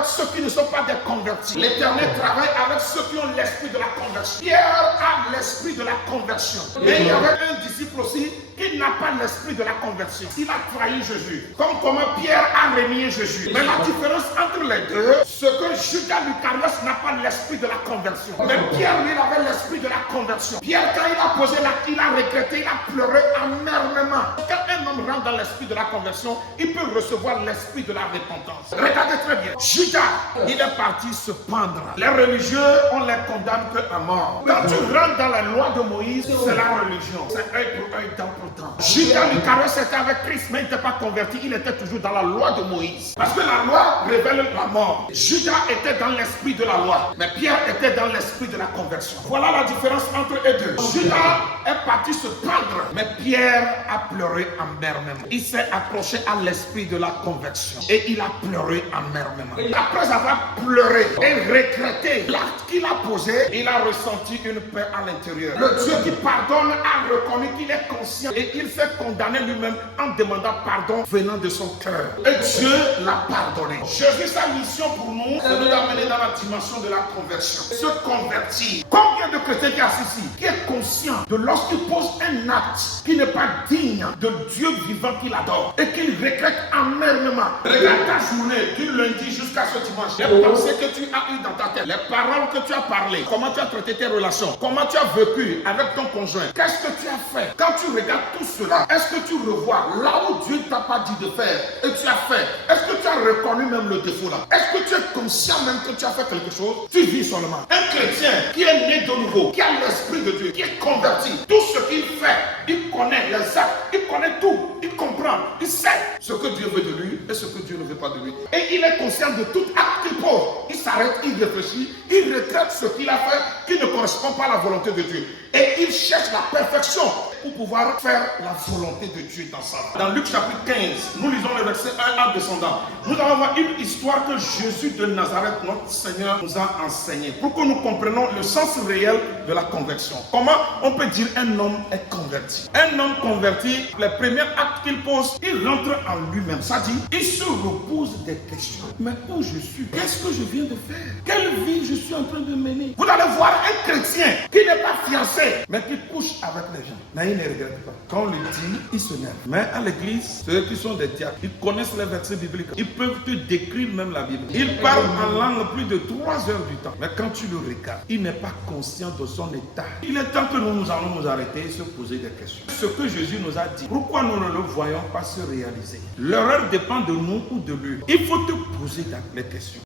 avec ceux qui ne sont pas des convertis. L'Éternel travaille avec ceux qui ont l'esprit de la conversion. Pierre a l'esprit de la conversion. Mais il y avait un disciple aussi qui n'a pas l'esprit de la conversion. Il a trahi Jésus. Comme comment Pierre a renié Jésus. Mais la différence entre les deux, c'est que Judas Lucarios n'a pas l'esprit de la conversion. Mais Pierre, lui, avait l'esprit de la conversion. Pierre, quand il a posé l'acte, il a regretté, il a pleuré amèrement. Quand un homme rentre dans l'esprit de la conversion, il peut recevoir l'esprit de la repentance. Regardez très bien. Judas, il est parti se pendre. Les religieux, on les condamne qu'à mort. Quand tu rentres dans la loi de Moïse, c'est la religion. C'est œil pour œil, dent pour dent. Judas Lucarios était avec Christ, mais il n'était pas converti. Il était toujours dans la loi de Moïse. Parce que la loi révèle la mort. Judas était dans l'esprit de la loi, mais Pierre était dans l'esprit de la conversion. Voilà la différence entre eux deux. Judas est parti se pendre, mais Pierre a pleuré amèrement. Il s'est accroché à l'esprit de la conversion et il a pleuré amèrement. Après avoir pleuré et regretté l'acte qu'il a posé, il a ressenti une paix à l'intérieur. Le Dieu qui pardonne a reconnu qu'il est conscient et il s'est condamné lui-même en demandant pardon venant de son cœur. Et Dieu l'a pardonné. Jésus, sa mission pour nous, c'est de nous amener dans la dimension de la conversion. Se convertir. Combien de chrétiens qui assistent ici, qui est conscient de lorsqu'il pose un acte qui n'est pas digne de Dieu vivant qu'il adore et qu'il regrette amèrement. Regarde ta journée du lundi jusqu'à ce dimanche. Les pensées que tu as eues dans ta tête, les paroles que tu as parlé, comment tu as traité tes relations, comment tu as vécu avec ton conjoint, qu'est-ce que tu as fait. Quand tu regardes tout cela, est-ce que tu revois là où Dieu t'a pas dit de faire et tu as fait? Est-ce que tu as reconnu même le défaut là? Est-ce que tu es conscient même que tu as fait quelque chose? Tu vis seulement. Un chrétien qui est né de nouveau, qui a l'esprit de Dieu, qui est converti, tout ce qu'il fait, il connaît les actes, il connaît tout, il comprend, il sait ce que Dieu veut de lui et ce que Dieu ne veut pas de lui. Et il est conscient de tout acte qu'il pose. Il s'arrête, il réfléchit, il retraite ce qu'il a fait qui ne correspond pas à la volonté de Dieu. Et il cherche la perfection pour pouvoir faire la volonté de Dieu dans sa vie. Dans Luc chapitre 15, nous lisons le verset 1 en descendant. Nous allons voir une histoire que Jésus de Nazareth, notre Seigneur, nous a enseignée pour que nous comprenions le sens réel de la conversion. Comment on peut dire un homme est converti? Un homme converti, le premier acte qu'il pose, il rentre en lui-même. Ça dit, il se repose des questions. Mais où je suis? Qu'est-ce que je viens de faire? Quelle vie je suis en train de mener? Vous allez voir un chrétien qui n'est pas fiancé, mais qui couche avec les gens. Mais il ne regrette pas. Quand on le dit, il se nerve. Mais à l'église, ceux qui sont des diacres, ils connaissent les versets bibliques. Ils peuvent te décrire même la Bible. Ils parlent en langue plus de 3 heures du temps. Mais quand tu le regardes, il n'est pas conscient de son état. Il est temps que nous allons nous arrêter et se poser des questions. Ce que Jésus nous a dit, pourquoi nous ne le voyons pas se réaliser? L'erreur dépend de nous ou de lui. Il faut te poser les questions.